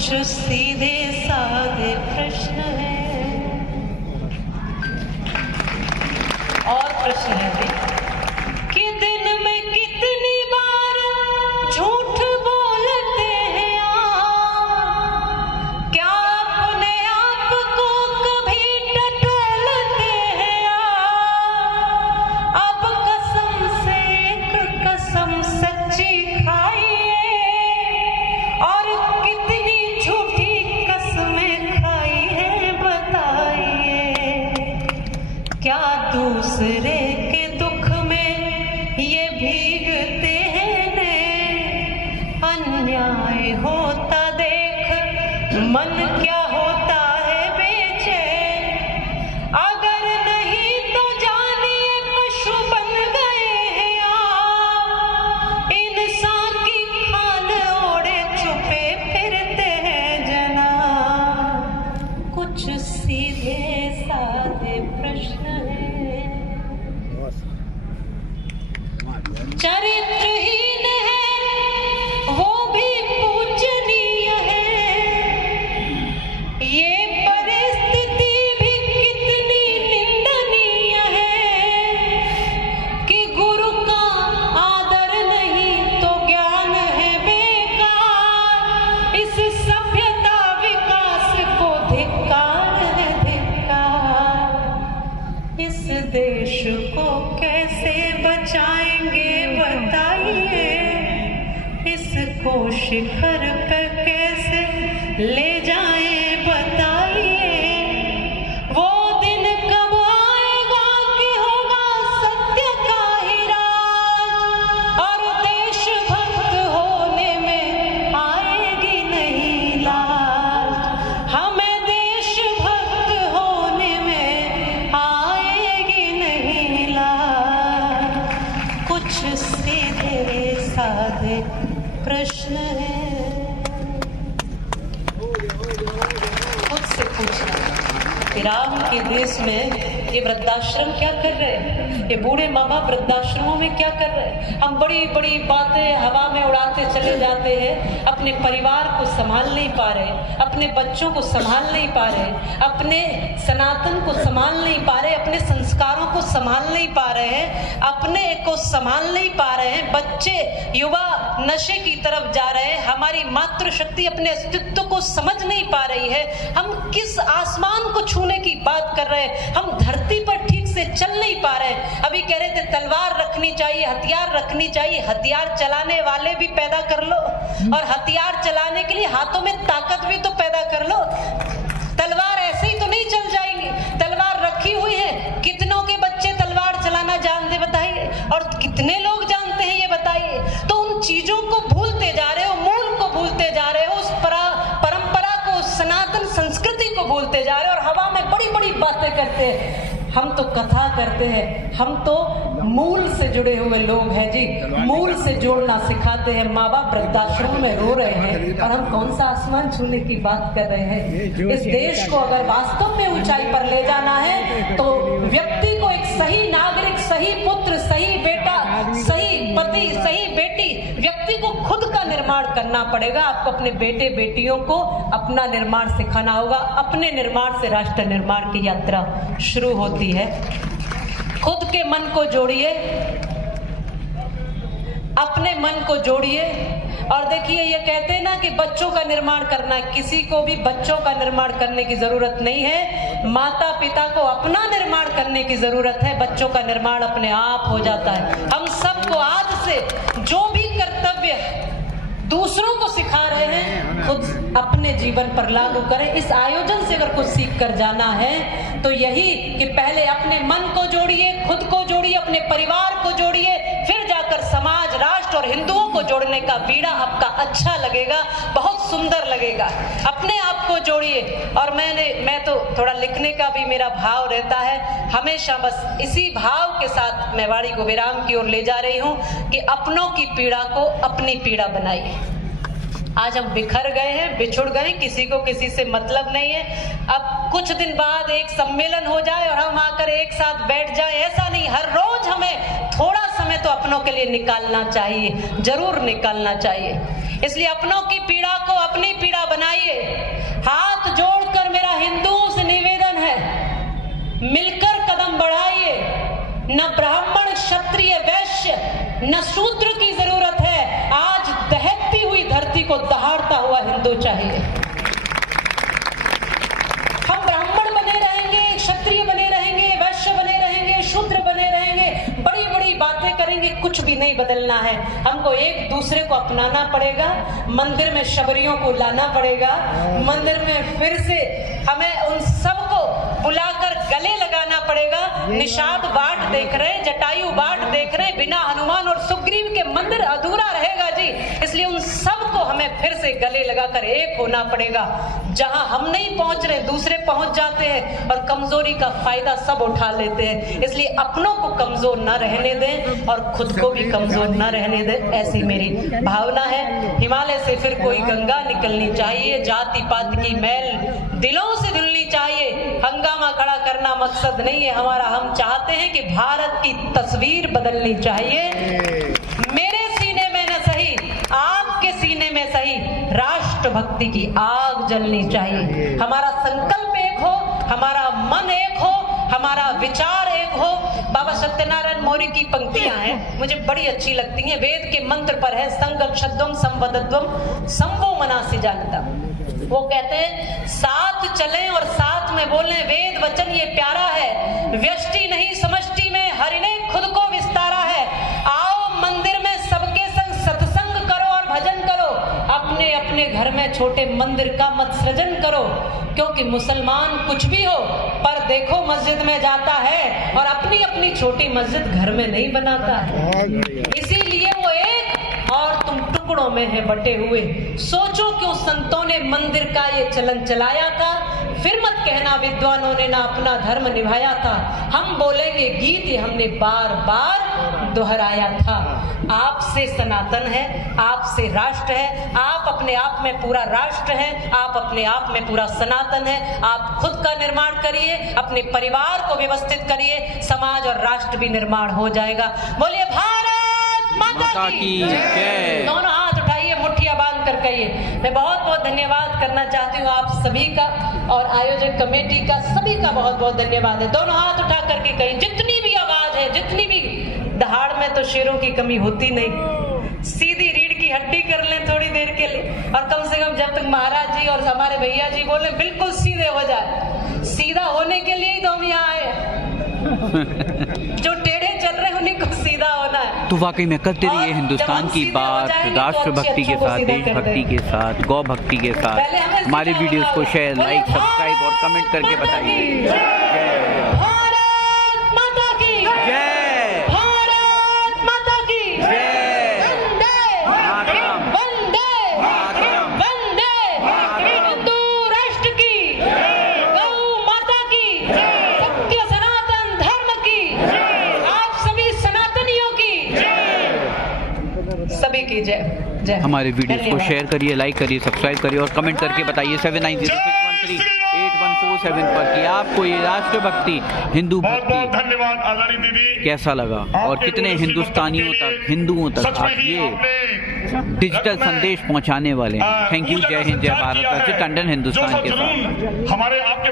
कुछ सीधे साधे प्रश्न हैं और प्रश्न है भी कि दिन में कितनी बार झूठ बोलते हैं आप? क्या अपने आप को कभी टटोलते हैं आप? अब कसम से एक कसम सच्ची खाइए और कितनी झूठी कसमें खाई है बताइए। क्या दूसरे के दुख में ये भीगते हैं ने? अन्याय होता देख मन क्या होता है बेचैन। अगर नहीं तो जानिए पशु बन गए हैं आप। इंसान की खाल ओढ़े छुपे फिरते हैं जनाब। कुछ सीधे साधे प्रश्न हैं। चरित्रहीन है वो भी पूजनीय है। ये परिस्थिति भी कितनी निंदनीय है कि गुरु का आदर नहीं तो ज्ञान है बेकार। इस सभ्यता विकास को धिक्कार है धिक्कार। इस देश को कैसे बचाएंगे बताइए। इसको शिखर पे कैसे ले जाएं बताइए। वो दिन कब आएगा कि होगा सत्य का ही राज और देशभक्त होने में आएगी नहीं लाज। हमें देशभक्त होने में आएगी नहीं लाज। कुछ सीधे साधे प्रश्न हैं। खुद से पूछना कि राम के देश में ये वृद्धाश्रम क्या कर रहे हैं? ये बूढ़े माँ बाप वृद्धाश्रमों में क्या कर रहे हैं? हम बड़ी बड़ी बातें हवा में उड़ाते चले जाते हैं, अपने परिवार को संभाल नहीं पा रहे, अपने बच्चों को संभाल नहीं पा रहे, अपने सनातन को संभाल नहीं पा रहे, अपने संस्कारों को संभाल नहीं पा रहे हैं, अपने को संभाल नहीं पा रहे हैं। बच्चे युवा नशे की तरफ जा रहे हैं। हमारी मातृशक्ति अपने अस्तित्व को समझ नहीं पा रही है। हम किस आसमान को छूने की बात कर रहे हैं? हम धरती पर ठीक से चल नहीं पा रहे हैं। अभी कह रहे थे तलवार रखनी चाहिए, हथियार रखनी चाहिए। हथियार चलाने वाले भी पैदा कर लो और हथियार चलाने के लिए हाथों में ताकत भी तो पैदा कर लो। तलवार ऐसे ही तो नहीं चल जाएंगी। तलवार रखी हुई है। कितनों के बच्चे तलवार चलाना जानते बताइए? और कितने लोग जानते हैं ये बताइए? तो उन चीजों को भूलते जा रहे हो, मूल को भूलते जा रहे हो, उस परंपरा को, सनातन संस्कृति को भूलते जा रहे हो और हवा में बड़ी बड़ी बातें करते हैं। हम तो कथा करते हैं, हम तो मूल से जुड़े हुए लोग हैं जी। मूल से जोड़ना सिखाते हैं। माँ बाप वृद्धाश्रम में रो रहे हैं और हम कौन सा आसमान छूने की बात कर रहे हैं? इस देश को अगर वास्तव में ऊंचाई पर ले जाना है तो व्यक्ति को एक सही नागरिक, सही पुत्र, सही बेटा, सही पति, सही बेटी, व्यक्ति को खुद का निर्माण करना पड़ेगा। आपको अपने बेटे बेटियों को अपना निर्माण सिखाना होगा। अपने निर्माण से राष्ट्र निर्माण की यात्रा शुरू होती है। खुद के मन को जोड़िए, अपने मन को जोड़िए और देखिए ये कहते हैं ना कि बच्चों का निर्माण करना है। किसी को भी बच्चों का निर्माण करने की जरूरत नहीं है। माता पिता को अपना निर्माण करने की जरूरत है। बच्चों का निर्माण अपने आप हो जाता है। हम सबको आज से जो भी कर्तव्य दूसरों को सिखा रहे हैं खुद अपने जीवन पर लागू करें। इस आयोजन से अगर कुछ सीख कर जाना है तो यही कि पहले अपने मन को जोड़िए, खुद को जोड़िए, अपने परिवार को जोड़िए, फिर जाकर समाज, राष्ट्र और हिंदुओं को जोड़ने का बीड़ा आपका अच्छा लगेगा, बहुत सुंदर लगेगा। अपने आप को जोड़िए। और मैं तो थोड़ा लिखने का भी मेरा भाव रहता है हमेशा। बस इसी भाव के साथ मैं वाणी को विराम की ओर ले जा रही हूँ कि अपनों की पीड़ा को अपनी पीड़ा बनाइए। आज हम बिखर गए हैं, बिछुड़ गए, किसी को किसी से मतलब नहीं है। अब कुछ दिन बाद एक सम्मेलन हो जाए और हम आकर एक साथ बैठ जाए, ऐसा नहीं। हर रोज हमें थोड़ा समय तो अपनों के लिए निकालना चाहिए, जरूर निकालना चाहिए। इसलिए अपनों की पीड़ा को अपनी पीड़ा बनाइए। हाथ जोड़कर मेरा हिंदुओं से निवेदन है, मिलकर कदम बढ़ाइए। न ब्राह्मण, क्षत्रिय, वैश्य, न शूद्र की जरूरत है। आज दहकती हुई धरती को दहाड़ता हुआ हिंदू चाहिए। हम ब्राह्मण बने रहेंगे, क्षत्रिय बने रहेंगे, वैश्य बने रहेंगे, शूद्र बने रहेंगे, बड़ी बड़ी बातें करेंगे, कुछ भी नहीं बदलना है। हमको एक दूसरे को अपनाना पड़ेगा। मंदिर में शबरियों को लाना पड़ेगा। मंदिर में फिर से हमें उन सबको बुलाकर गले लगाना पड़ेगा। निषाद बाट देख रहे, जटायु बाट देख रहे, बिना हनुमान और सुग्रीव के मंदिर अधूरा रहेगा जी। इसलिए उन सबको हमें फिर से गले लगाकर एक होना पड़ेगा। जहां हम नहीं पहुंच रहे, दूसरे पहुंच जाते हैं और कमजोरी का फायदा सब उठा लेते हैं। इसलिए अपनों को कमजोर न रहने दें और खुद को भी कमजोर न रहने दें, ऐसी मेरी भावना है। हिमालय से फिर कोई गंगा निकलनी चाहिए। जाति पात की मैल दिलों से धुलनी चाहिए। हंगामा खड़ा करना मकसद नहीं है हमारा। हम चाहते हैं कि भारत की तस्वीर बदलनी चाहिए। मेरे सीने में न सही, आपके सीने में सही, राष्ट्रभक्ति की आग जलनी चाहिए। हमारा संकल्प एक हो, हमारा मन एक हो, हमारा विचार एक हो। बाबा सत्यनारायण मौर्य की पंक्तियां हैं, मुझे बड़ी अच्छी लगती हैं। वेद के मंत्र पर है, संगक्षद्वम संवदद्वम संवो मनासि जानता। वो कहते हैं साथ चलें और साथ में बोलें। वेद वचन ये प्यारा है, व्यष्टि नहीं समष्टि में हरि ने खुद को विस्तारा है। आओ मंदिर में सबके संग सत्संग करो और भजन करो। अपने अपने घर में छोटे मंदिर का मत सृजन करो, क्योंकि मुसलमान कुछ भी हो पर देखो मस्जिद में जाता है और अपनी अपनी छोटी मस्जिद घर में नहीं बनाता है। इसीलिए वो एक और तुम टुकड़ों में है बटे हुए। सोचो क्यों संतों ने मंदिर का ये चलन चलाया था। फिर मत कहना विद्वानों ने ना अपना धर्म निभाया था। हम बोलेंगे गीत ये हमने बार बार दोहराया था। आपसे सनातन है, आपसे राष्ट्र है। आप अपने आप में पूरा राष्ट्र है, आप अपने आप में पूरा सनातन है। आप खुद का निर्माण करिए, अपने परिवार को व्यवस्थित करिए, समाज और राष्ट्र भी निर्माण हो जाएगा। बोलिए भारत माता की जय। दोनों हाथ उठाइए, मुट्ठियां बांध कर कहिए। मैं बहुत बहुत धन्यवाद करना चाहती हूँ आप सभी का और आयोजक कमेटी का, सभी का बहुत बहुत धन्यवाद है। दोनों हाथ उठा करके कहिए, जितनी भी आवाज है, जितनी भी दहाड़ में तो शेरों की कमी होती नहीं। सीधी रीढ़ की हड्डी कर लें थोड़ी देर के लिए, और कम से कम जब तक महाराज जी और हमारे भैया जी बोले बिल्कुल सीधे हो जाए। सीधा होने के लिए ही तो हम यहाँ आए। जो टेढ़े चल रहे हैं उन्हीं को सीधा होना है। तो वाकई में करते रहिए हिंदुस्तान की बात, राष्ट्रभक्ति के साथ, देशभक्ति के साथ, गौ भक्ति के साथ। हमारे वीडियोस को शेयर, लाइक, सब्सक्राइब और कमेंट करके बताइए। भारत माता की जय, भारत माता की जय, वंदे वंदे वंदे, हिंदू राष्ट्र की, गौ माता की, सत्य सनातन धर्म की, आप सभी सनातनियों की, सभी की जय जय। हमारे वीडियोस को शेयर करिए, लाइक करिए, सब्सक्राइब करिए और कमेंट करके बताइए 7906138147 पर कि आपको ये राष्ट्रभक्ति, हिंदू भक्ति धन्यवाद आदरणीय दीदी कैसा लगा और कितने हिंदुस्तानियों तक, हिंदुओं तक आप ये डिजिटल संदेश पहुंचाने वाले हैं। Thank you. जय हिंद, जय भारत। टंडन हिंदुस्तान के साथ। हमारे आपके